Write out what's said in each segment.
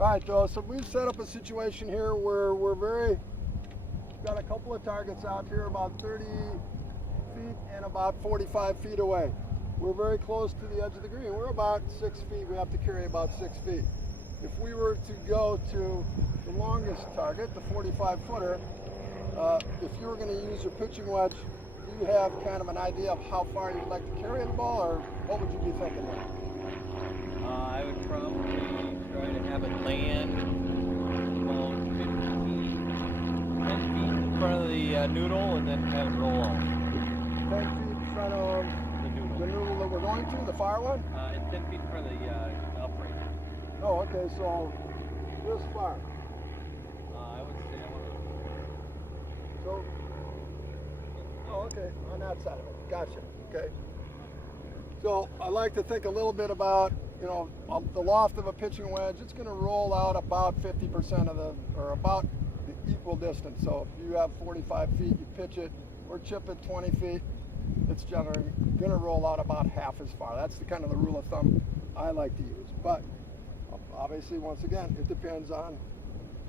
All right, so we've set up a situation here where got a couple of targets out here about 30 feet and about 45 feet away. We're very close to the edge of the green. We're about 6 feet. We have to carry about 6 feet. If we were to go to the longest target, the 45-footer, if you were going to use your pitching wedge, do you have kind of an idea of how far you'd like to carry the ball, or what would you be thinking there? I would probably try to have it land about 10 feet in front of the noodle and then have it roll out. 10 feet in front of the noodle that we're going to, the far one? And 10 feet in front of the upright. Oh, okay, so this far. I would say I want to... So, oh, okay, on that side of it. Gotcha, okay. So I like to think a little bit about, the loft of a pitching wedge. It's going to roll out about 50% of or about the equal distance. So if you have 45 feet, you pitch it or chip it 20 feet, it's generally going to roll out about half as far. That's the kind of the rule of thumb I like to use. But obviously, once again, it depends on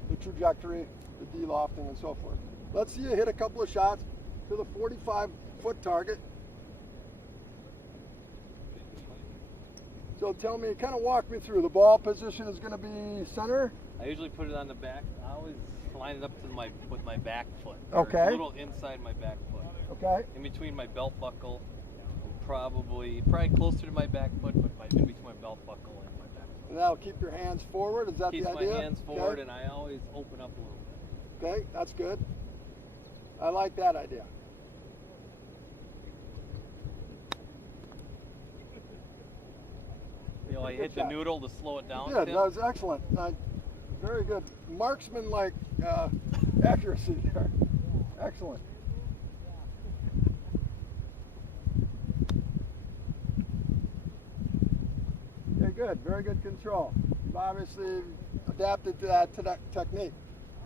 the trajectory, the de-lofting, and so forth. Let's see you hit a couple of shots to the 45-foot target. So tell me, kind of walk me through. The ball position is going to be center? I usually put it on the back. I always line it up to with my back foot. Okay. A little inside my back foot. Okay. In between my belt buckle, probably closer to my back foot, but in between my belt buckle and my back foot. And that'll keep your hands forward. Is that Keeps the idea? my hands forward, okay. And I always open up a little bit. Okay, that's good. I like that idea. I hit the noodle to slow it down. Yeah, that was excellent. Very good. Marksman-like accuracy there. Excellent. Okay, good. Very good control. You've obviously adapted to that technique.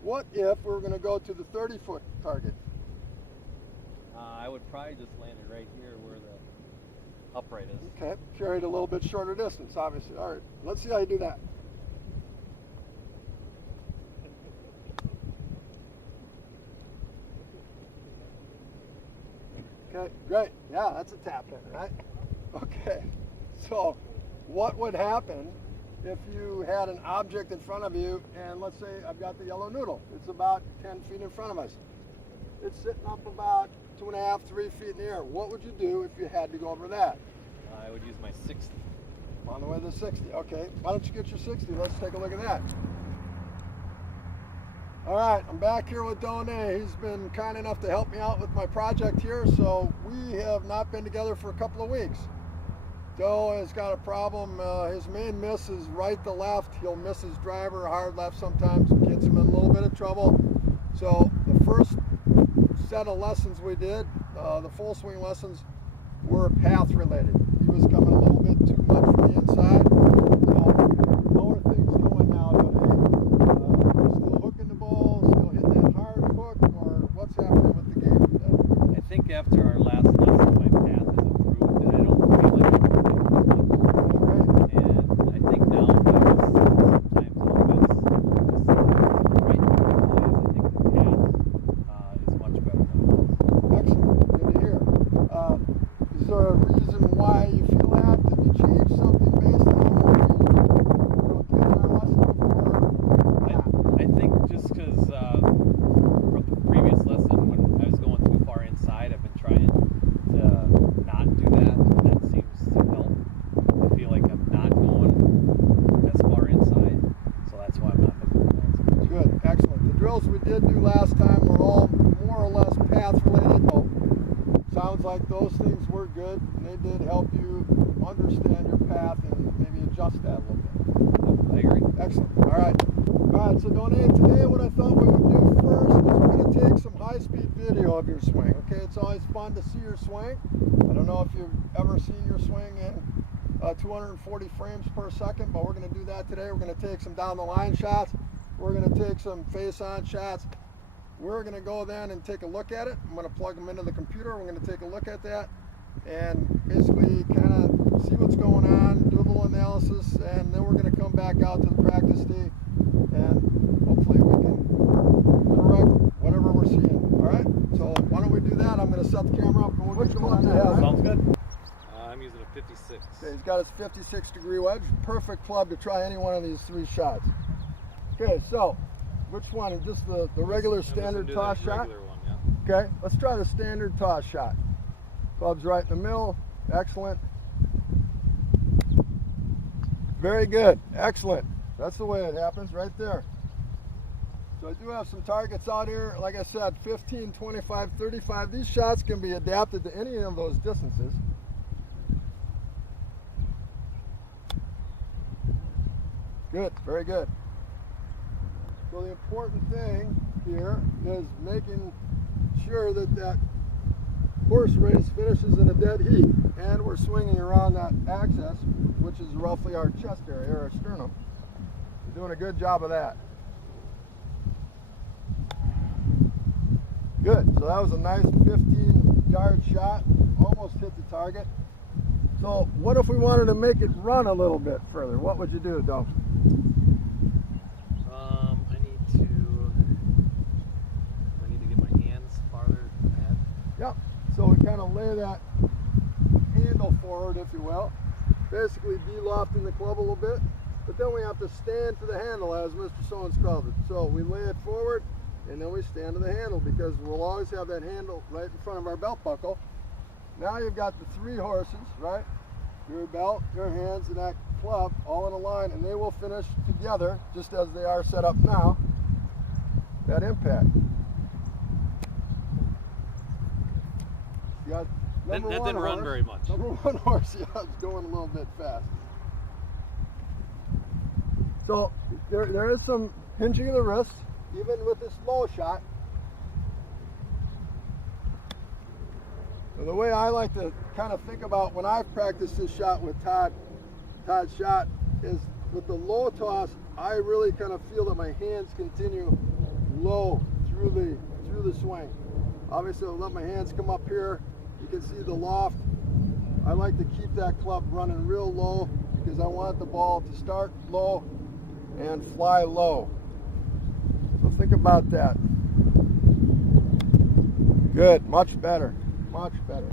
What if we were going to go to the 30-foot target? I would probably just land it right here where the upright is. Okay, carried a little bit shorter distance, obviously. All right, let's see how you do that. Okay, great. Yeah, that's a tap in, right? Okay, so what would happen if you had an object in front of you, and let's say I've got the yellow noodle. It's about 10 feet in front of us. It's sitting up about 2.5, 3 feet in the air. What would you do if you had to go over that? I would use my 60. On the way to the 60. Okay, why don't you get your 60? Let's take a look at that. All right, I'm back here with Doné. He's been kind enough to help me out with my project here, so we have not been together for a couple of weeks. Doe has got a problem. His main miss is right to left. He'll miss his driver hard left sometimes. Gets him in a little bit of trouble. So the first set of lessons we did, the full swing lessons, were path related. He was coming a little bit too much from the inside. So how are things going now today? Still hooking the ball, still hitting that hard hook, or what's happening with the game today? I think after our last lesson, my path has improved, and I don't feel like I'm hitting as much. And I think now that sometimes I'll miss just right in the ball. I think the path is much better now. Excellent, good to hear. Is there a reason why you feel that? Did you change something based on what you did in our lesson before? I think just because from the previous lesson, when I was going too far inside, I've been trying to not do that, and that seems to help. I feel like I'm not going as far inside, so that's why I'm not hooking the balls. Good, excellent. The drills we did do last time were all more or less path related. Well, sounds like those things were good, and they did help you understand your path and maybe adjust that a little bit. I agree. Excellent. All right. So Doné, today what I thought we would do first is we're going to take some high-speed video of your swing. Okay, it's always fun to see your swing. I don't know if you've ever seen your swing in 240 frames per second, but we're going to do that today. We're going to take some down-the-line shots. We're going to take some face-on shots. We're going to go then and take a look at it. I'm going to plug them into the computer. We're going to take a look at that and basically kind of see what's going on, do a little analysis, and then we're going to come back out to the practice tee and hopefully we can correct whatever we're seeing. All right, so why don't we do that? I'm going to set the camera up and we'll get going on that. Sounds good. I'm using a 56. Okay, he's got his 56-degree wedge. Perfect club to try any one of these 3 shots. Okay, so which one? Is this the regular standard toss shot? Regular one, yeah. Okay, let's try the standard toss shot. Club's right in the middle. Excellent. Very good. Excellent. That's the way it happens right there. So I do have some targets out here. Like I said, 15, 25, 35. These shots can be adapted to any of those distances. Good. Very good. So the important thing here is making sure that that horse race finishes in a dead heat, and we're swinging around that axis, which is roughly our chest area, or our sternum. We're doing a good job of that. Good. So that was a nice 15-yard shot. Almost hit the target. So what if we wanted to make it run a little bit further? What would you do, Doe? I need to get my hands farther ahead. Yep. So we kind of lay that handle forward, if you will. Basically de-lofting the club a little bit. But then we have to stand to the handle, as Mr. Sones called it. So we lay it forward, and then we stand to the handle, because we'll always have that handle right in front of our belt buckle. Now you've got the 3 horses, right? Your belt, your hands, and that club all in a line, and they will finish together, just as they are set up now, that impact. You got That didn't run very much. Number 1 horse, yeah, it's going a little bit fast. So there is some hinging of the wrist, even with this slow shot. So the way I like to kind of think about when I've practiced this shot with Todd's shot is with the low toss, I really kind of feel that my hands continue low through the swing. Obviously, I'll let my hands come up here. You can see the loft. I like to keep that club running real low because I want the ball to start low and fly low. So think about that. Good, much better, much better.